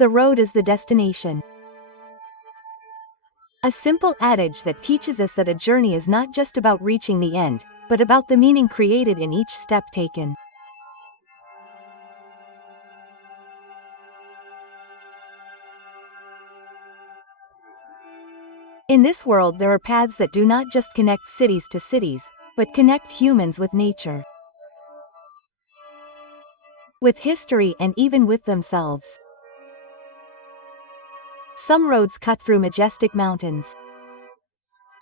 The road is the destination. A simple adage that teaches us that a journey is not just about reaching the end, but about the meaning created in each step taken. In this world there are paths that do not just connect cities to cities, but connect humans with nature, with history, and even with themselves. Some roads cut through majestic mountains.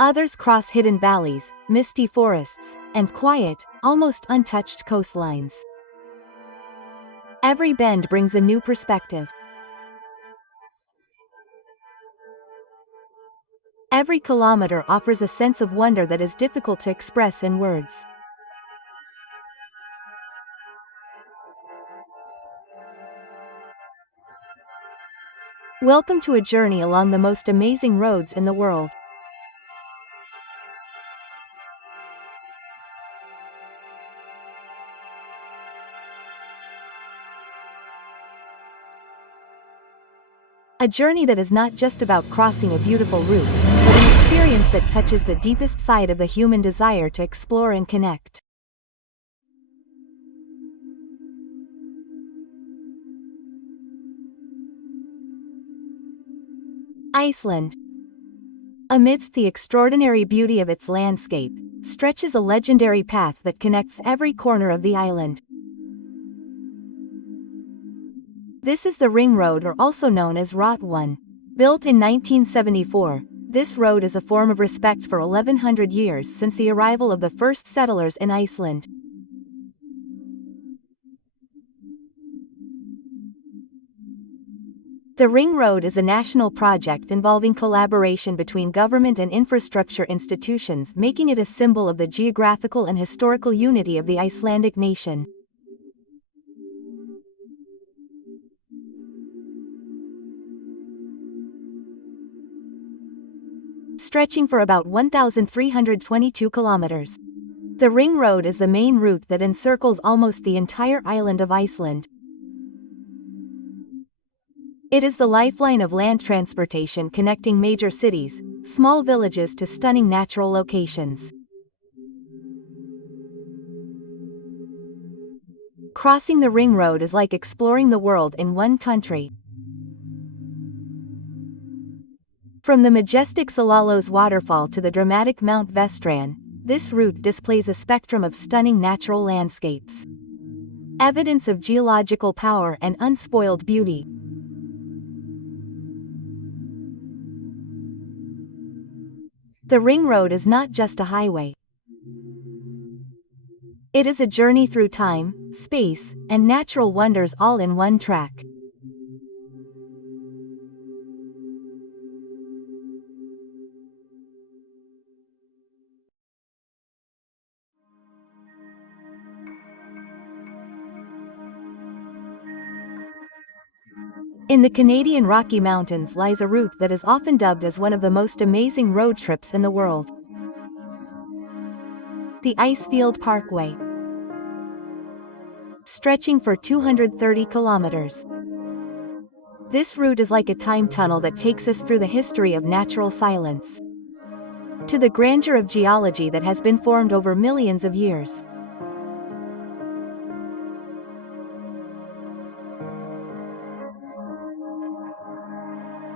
Others cross hidden valleys, misty forests, and quiet, almost untouched coastlines. Every bend brings a new perspective. Every kilometer offers a sense of wonder that is difficult to express in words. Welcome to a journey along the most amazing roads in the world. A journey that is not just about crossing a beautiful route, but an experience that touches the deepest side of the human desire to explore and connect. Iceland. Amidst the extraordinary beauty of its landscape, stretches a legendary path that connects every corner of the island. This is the Ring Road, or also known as Route 1. Built in 1974, this road is a form of respect for 1100 years since the arrival of the first settlers in Iceland. The Ring Road is a national project involving collaboration between government and infrastructure institutions, making it a symbol of the geographical and historical unity of the Icelandic nation. Stretching for about 1,322 kilometers. The Ring Road is the main route that encircles almost the entire island of Iceland. It is the lifeline of land transportation, connecting major cities, small villages to stunning natural locations. Crossing the Ring Road is like exploring the world in one country. From the majestic Salalos waterfall to the dramatic Mount Vestran, this route displays a spectrum of stunning natural landscapes. Evidence of geological power and unspoiled beauty. The Ring Road is not just a highway. It is a journey through time, space, and natural wonders all in one track. In the Canadian Rocky Mountains lies a route that is often dubbed as one of the most amazing road trips in the world. The Icefield Parkway. Stretching for 230 kilometers. This route is like a time tunnel that takes us through the history of natural silence, to the grandeur of geology that has been formed over millions of years.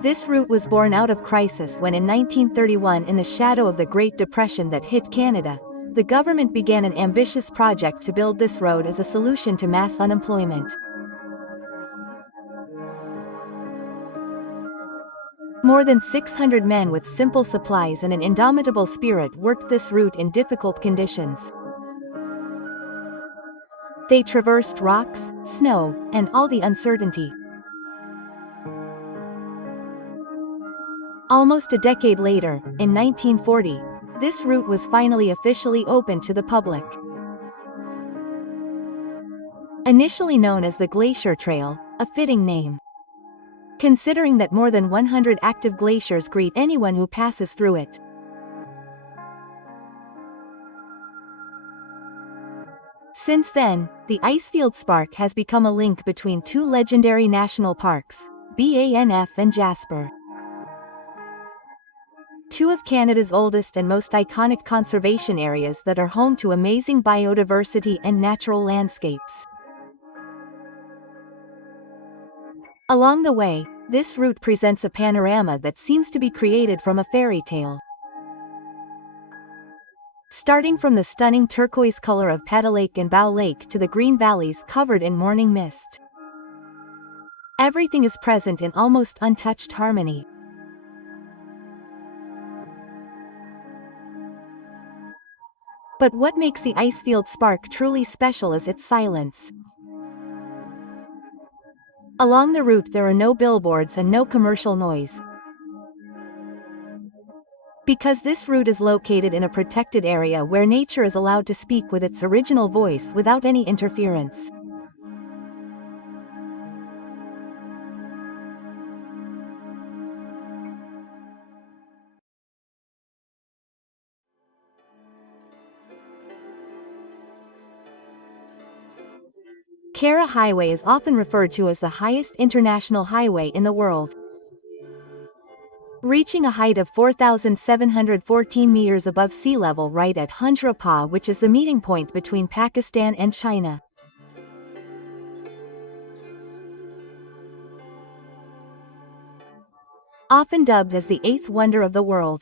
This route was born out of crisis when in 1931, in the shadow of the Great Depression that hit Canada, the government began an ambitious project to build this road as a solution to mass unemployment. More than 600 men with simple supplies and an indomitable spirit worked this route in difficult conditions. They traversed rocks, snow, and all the uncertainty. Almost a decade later, in 1940, this route was finally officially opened to the public. Initially known as the Glacier Trail, a fitting name, considering that more than 100 active glaciers greet anyone who passes through it. Since then, the Icefield Spark has become a link between two legendary national parks, Banff and Jasper. Two of Canada's oldest and most iconic conservation areas that are home to amazing biodiversity and natural landscapes. Along the way, this route presents a panorama that seems to be created from a fairy tale. Starting from the stunning turquoise color of Peta Lake and Bow Lake to the green valleys covered in morning mist. Everything is present in almost untouched harmony. But what makes the Icefield Spark truly special is its silence. Along the route there are no billboards and no commercial noise. Because this route is located in a protected area where nature is allowed to speak with its original voice without any interference. Kara Highway is often referred to as the highest international highway in the world. Reaching a height of 4,714 meters above sea level right at Hundrapa, which is the meeting point between Pakistan and China. Often dubbed as the eighth wonder of the world.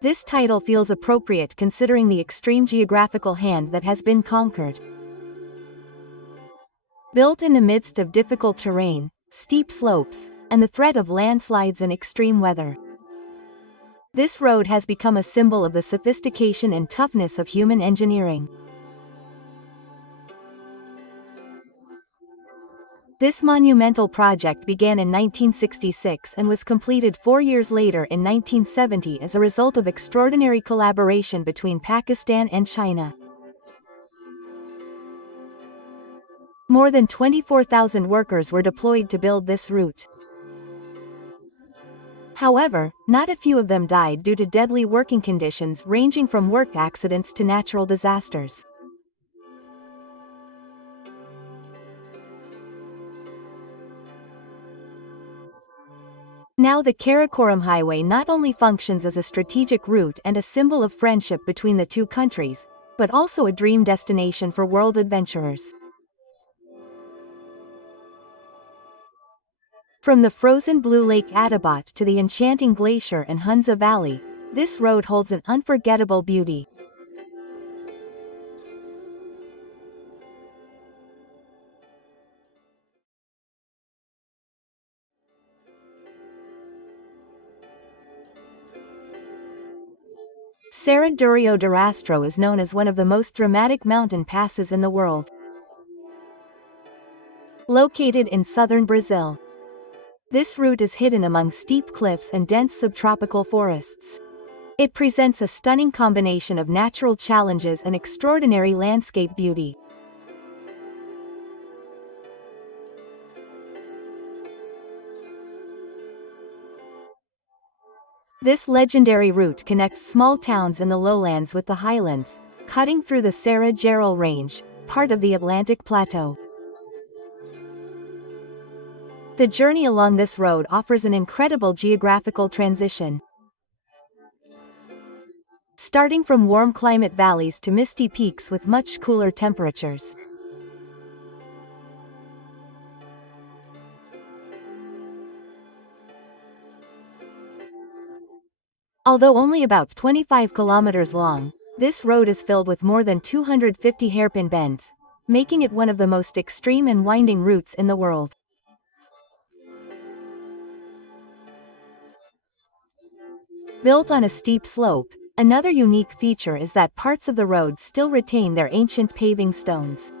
This title feels appropriate considering the extreme geographical hand that has been conquered. Built in the midst of difficult terrain, steep slopes, and the threat of landslides and extreme weather. This road has become a symbol of the sophistication and toughness of human engineering. This monumental project began in 1966 and was completed 4 years later in 1970 as a result of extraordinary collaboration between Pakistan and China. More than 24,000 workers were deployed to build this route. However, not a few of them died due to deadly working conditions ranging from work accidents to natural disasters. Now the Karakoram Highway not only functions as a strategic route and a symbol of friendship between the two countries, but also a dream destination for world adventurers. From the frozen blue Lake Atabat to the enchanting glacier and Hunza Valley, this road holds an unforgettable beauty. Serra do Rio de Rastro is known as one of the most dramatic mountain passes in the world. Located in southern Brazil, this route is hidden among steep cliffs and dense subtropical forests. It presents a stunning combination of natural challenges and extraordinary landscape beauty. This legendary route connects small towns in the lowlands with the highlands, cutting through the Serra Geral Range, part of the Atlantic Plateau. The journey along this road offers an incredible geographical transition. Starting from warm climate valleys to misty peaks with much cooler temperatures. Although only about 25 kilometers long, this road is filled with more than 250 hairpin bends, making it one of the most extreme and winding routes in the world. Built on a steep slope, another unique feature is that parts of the road still retain their ancient paving stones.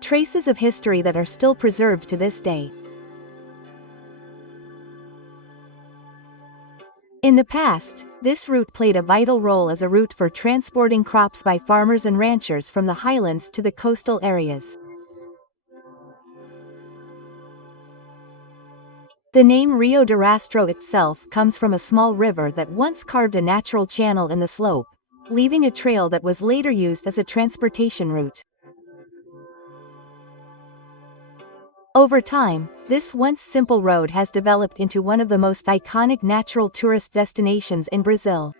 Traces of history that are still preserved to this day. In the past, this route played a vital role as a route for transporting crops by farmers and ranchers from the highlands to the coastal areas. The name Rio de Rastro itself comes from a small river that once carved a natural channel in the slope, leaving a trail that was later used as a transportation route. Over time, this once simple road has developed into one of the most iconic natural tourist destinations in Brazil.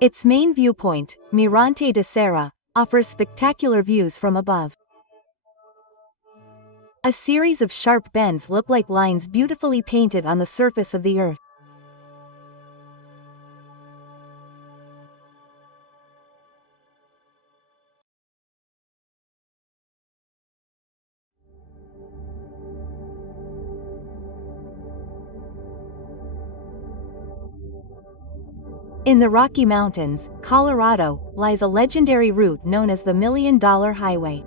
Its main viewpoint, Mirante da Serra, offers spectacular views from above. A series of sharp bends look like lines beautifully painted on the surface of the earth. In the Rocky Mountains, Colorado, lies a legendary route known as the $1 Million Highway.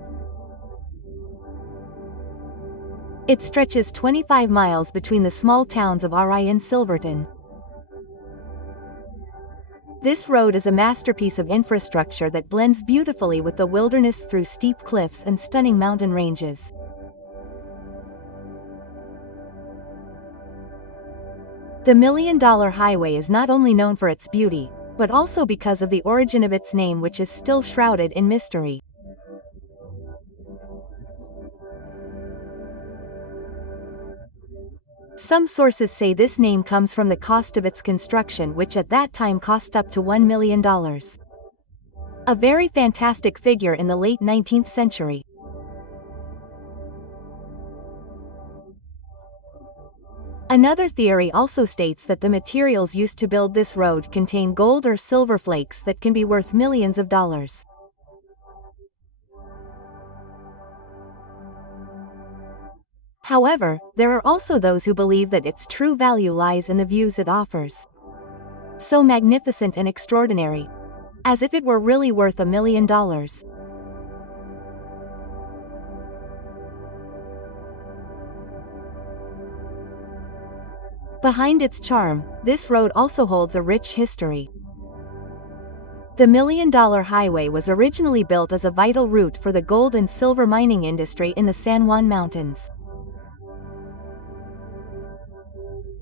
It stretches 25 miles between the small towns of Ari and Silverton. This road is a masterpiece of infrastructure that blends beautifully with the wilderness through steep cliffs and stunning mountain ranges. The $1 Million Highway is not only known for its beauty, but also because of the origin of its name, which is still shrouded in mystery. Some sources say this name comes from the cost of its construction, which at that time cost up to $1 million. A very fantastic figure in the late 19th century. Another theory also states that the materials used to build this road contain gold or silver flakes that can be worth millions of dollars. However, there are also those who believe that its true value lies in the views it offers. So magnificent and extraordinary. As if it were really worth $1 million. Behind its charm, this road also holds a rich history. The $1 Million Highway was originally built as a vital route for the gold and silver mining industry in the San Juan Mountains.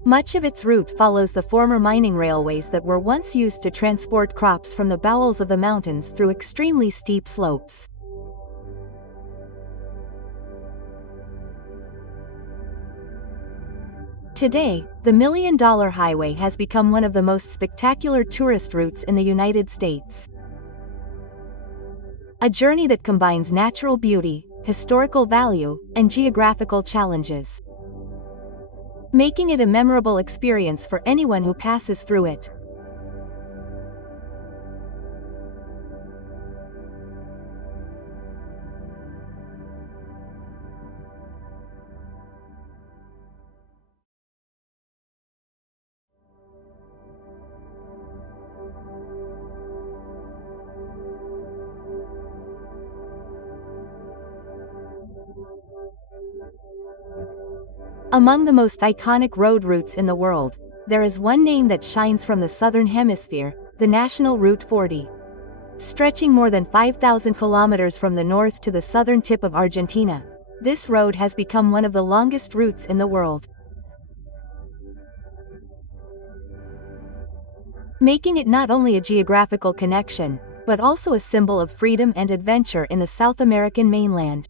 Much of its route follows the former mining railways that were once used to transport crops from the bowels of the mountains through extremely steep slopes. Today, the $1 Million Highway has become one of the most spectacular tourist routes in the United States. A journey that combines natural beauty, historical value, and geographical challenges, making it a memorable experience for anyone who passes through it. Among the most iconic road routes in the world, there is one name that shines from the southern hemisphere, the National Route 40. Stretching more than 5,000 kilometers from the north to the southern tip of Argentina, this road has become one of the longest routes in the world, making it not only a geographical connection, but also a symbol of freedom and adventure in the South American mainland.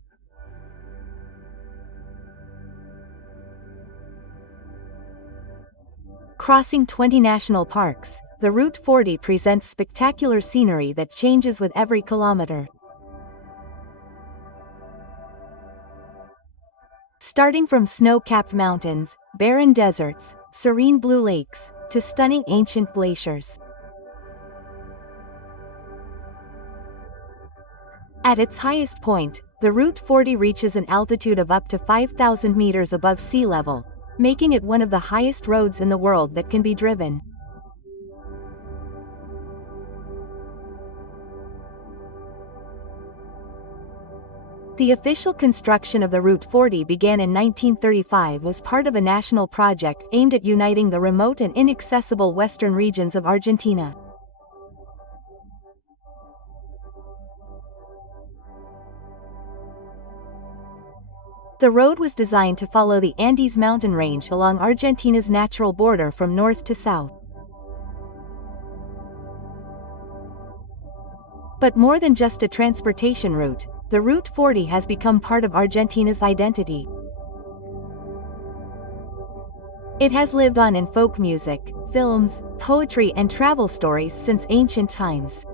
Crossing 20 national parks, the Route 40 presents spectacular scenery that changes with every kilometer. Starting from snow-capped mountains, barren deserts, serene blue lakes, to stunning ancient glaciers. At its highest point, the Route 40 reaches an altitude of up to 5,000 meters above sea level, making it one of the highest roads in the world that can be driven. The official construction of the Route 40 began in 1935 as part of a national project aimed at uniting the remote and inaccessible western regions of Argentina. The road was designed to follow the Andes mountain range along Argentina's natural border from north to south. But more than just a transportation route, the Route 40 has become part of Argentina's identity. It has lived on in folk music, films, poetry and travel stories since ancient times.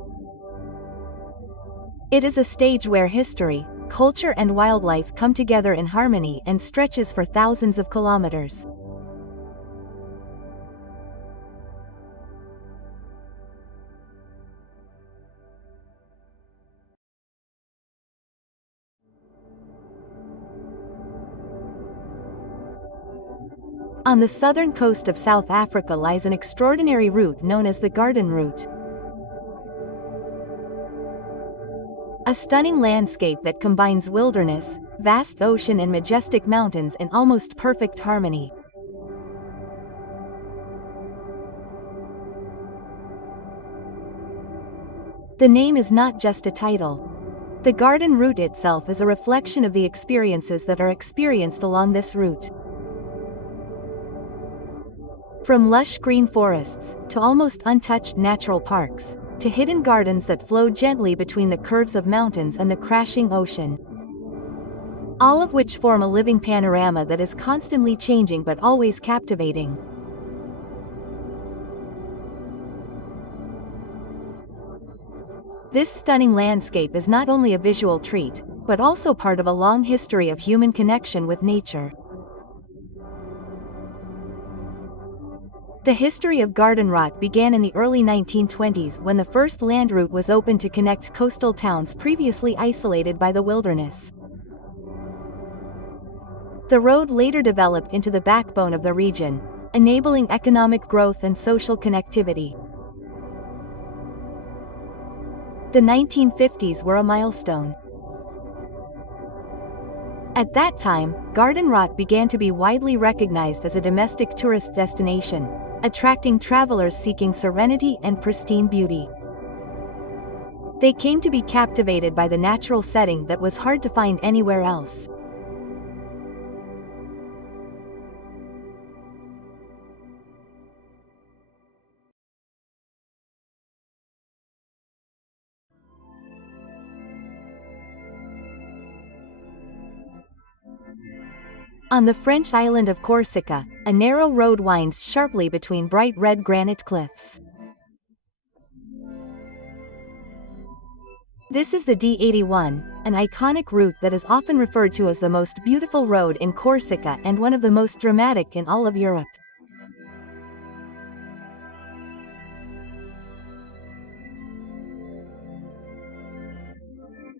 It is a stage where history, culture and wildlife come together in harmony and stretches for thousands of kilometers. On the southern coast of South Africa lies an extraordinary route known as the Garden Route. A stunning landscape that combines wilderness, vast ocean and majestic mountains in almost perfect harmony. The name is not just a title. The Garden Route itself is a reflection of the experiences that are experienced along this route. From lush green forests, to almost untouched natural parks, to hidden gardens that flow gently between the curves of mountains and the crashing ocean. All of which form a living panorama that is constantly changing but always captivating. This stunning landscape is not only a visual treat, but also part of a long history of human connection with nature. The history of Garden Route began in the early 1920s when the first land route was opened to connect coastal towns previously isolated by the wilderness. The road later developed into the backbone of the region, enabling economic growth and social connectivity. The 1950s were a milestone. At that time, Garden Route began to be widely recognized as a domestic tourist destination, attracting travelers seeking serenity and pristine beauty. They came to be captivated by the natural setting that was hard to find anywhere else. On the French island of Corsica, a narrow road winds sharply between bright red granite cliffs. This is the D81, an iconic route that is often referred to as the most beautiful road in Corsica and one of the most dramatic in all of Europe.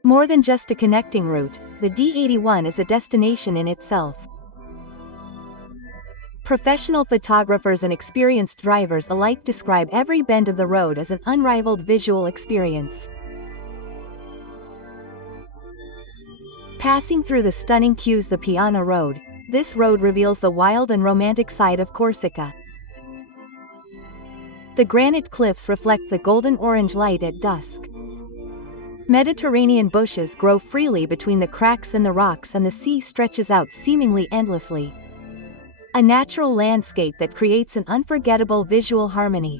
More than just a connecting route, the D81 is a destination in itself. Professional photographers and experienced drivers alike describe every bend of the road as an unrivaled visual experience. Passing through the stunning Chius the Piana Road, this road reveals the wild and romantic side of Corsica. The granite cliffs reflect the golden-orange light at dusk. Mediterranean bushes grow freely between the cracks in the rocks and the sea stretches out seemingly endlessly. A natural landscape that creates an unforgettable visual harmony.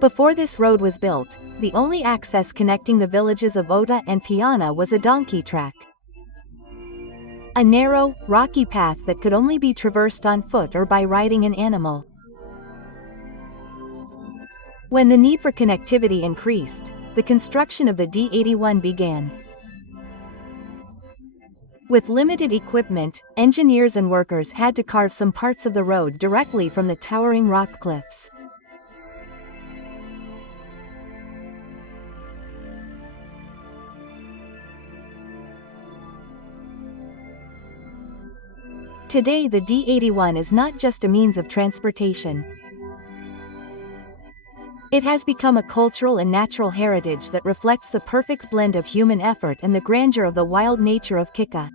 Before this road was built, the only access connecting the villages of Ota and Piana was a donkey track. A narrow, rocky path that could only be traversed on foot or by riding an animal. When the need for connectivity increased, the construction of the D81 began. With limited equipment, engineers and workers had to carve some parts of the road directly from the towering rock cliffs. Today the D81 is not just a means of transportation. It has become a cultural and natural heritage that reflects the perfect blend of human effort and the grandeur of the wild nature of Kika.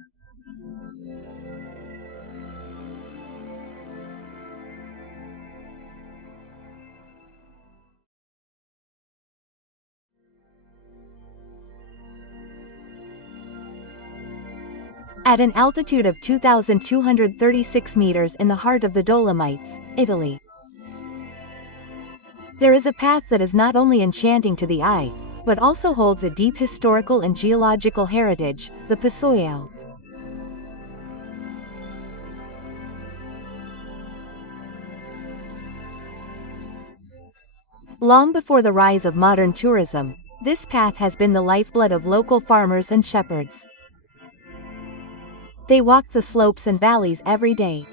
At an altitude of 2,236 meters in the heart of the Dolomites, Italy. There is a path that is not only enchanting to the eye, but also holds a deep historical and geological heritage, the Pasoyao. Long before the rise of modern tourism, this path has been the lifeblood of local farmers and shepherds. They walk the slopes and valleys every day,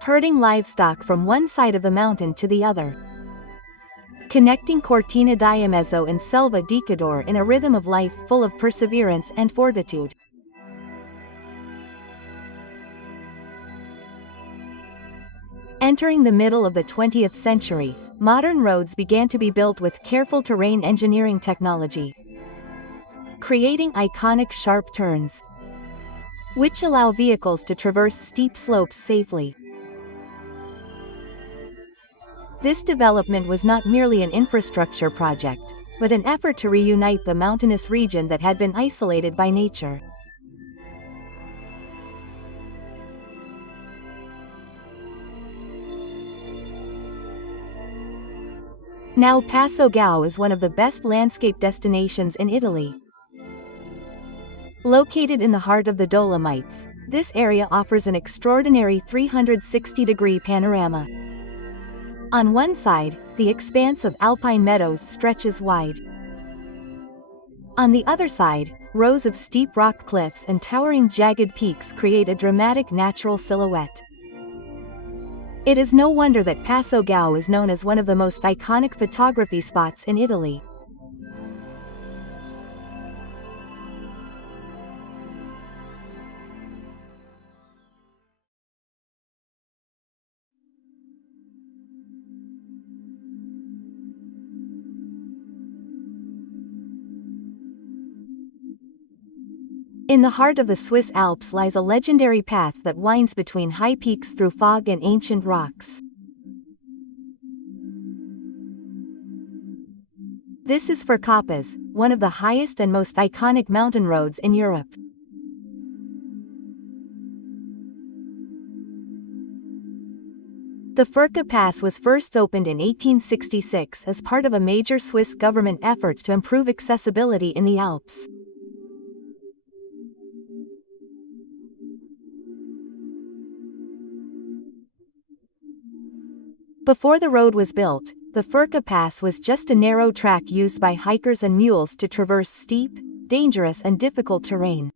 herding livestock from one side of the mountain to the other, connecting Cortina d'Aimezzo and Selva di Cadore in a rhythm of life full of perseverance and fortitude. Entering the middle of the 20th century, modern roads began to be built with careful terrain engineering technology, creating iconic sharp turns, which allow vehicles to traverse steep slopes safely. This development was not merely an infrastructure project, but an effort to reunite the mountainous region that had been isolated by nature. Now Passo Gao is one of the best landscape destinations in Italy. Located in the heart of the Dolomites, this area offers an extraordinary 360-degree panorama. On one side, the expanse of alpine meadows stretches wide. On the other side, rows of steep rock cliffs and towering jagged peaks create a dramatic natural silhouette. It is no wonder that Passo Gao is known as one of the most iconic photography spots in Italy. In the heart of the Swiss Alps lies a legendary path that winds between high peaks through fog and ancient rocks. This is Furkapas, one of the highest and most iconic mountain roads in Europe. The Furka Pass was first opened in 1866 as part of a major Swiss government effort to improve accessibility in the Alps. Before the road was built, the Furka Pass was just a narrow track used by hikers and mules to traverse steep, dangerous and difficult terrain.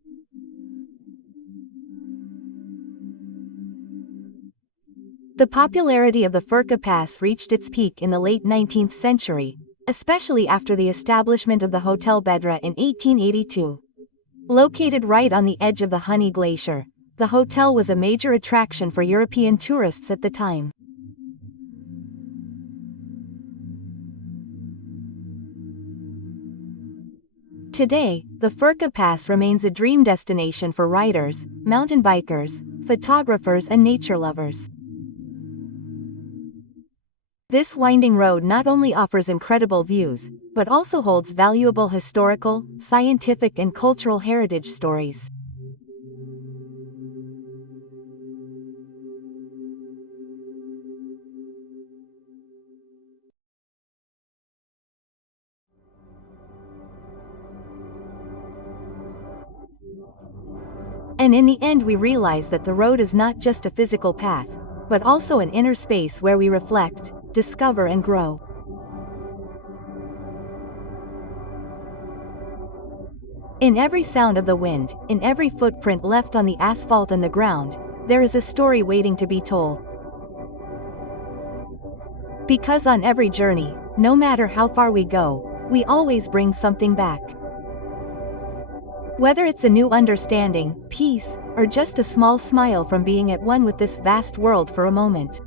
The popularity of the Furka Pass reached its peak in the late 19th century, especially after the establishment of the Hotel Bedra in 1882. Located right on the edge of the Honey Glacier, the hotel was a major attraction for European tourists at the time. Today, the Furka Pass remains a dream destination for riders, mountain bikers, photographers and nature lovers. This winding road not only offers incredible views, but also holds valuable historical, scientific and cultural heritage stories. And in the end we realize that the road is not just a physical path, but also an inner space where we reflect, discover and grow. In every sound of the wind, in every footprint left on the asphalt and the ground, there is a story waiting to be told. Because on every journey, no matter how far we go, we always bring something back. Whether it's a new understanding, peace, or just a small smile from being at one with this vast world for a moment.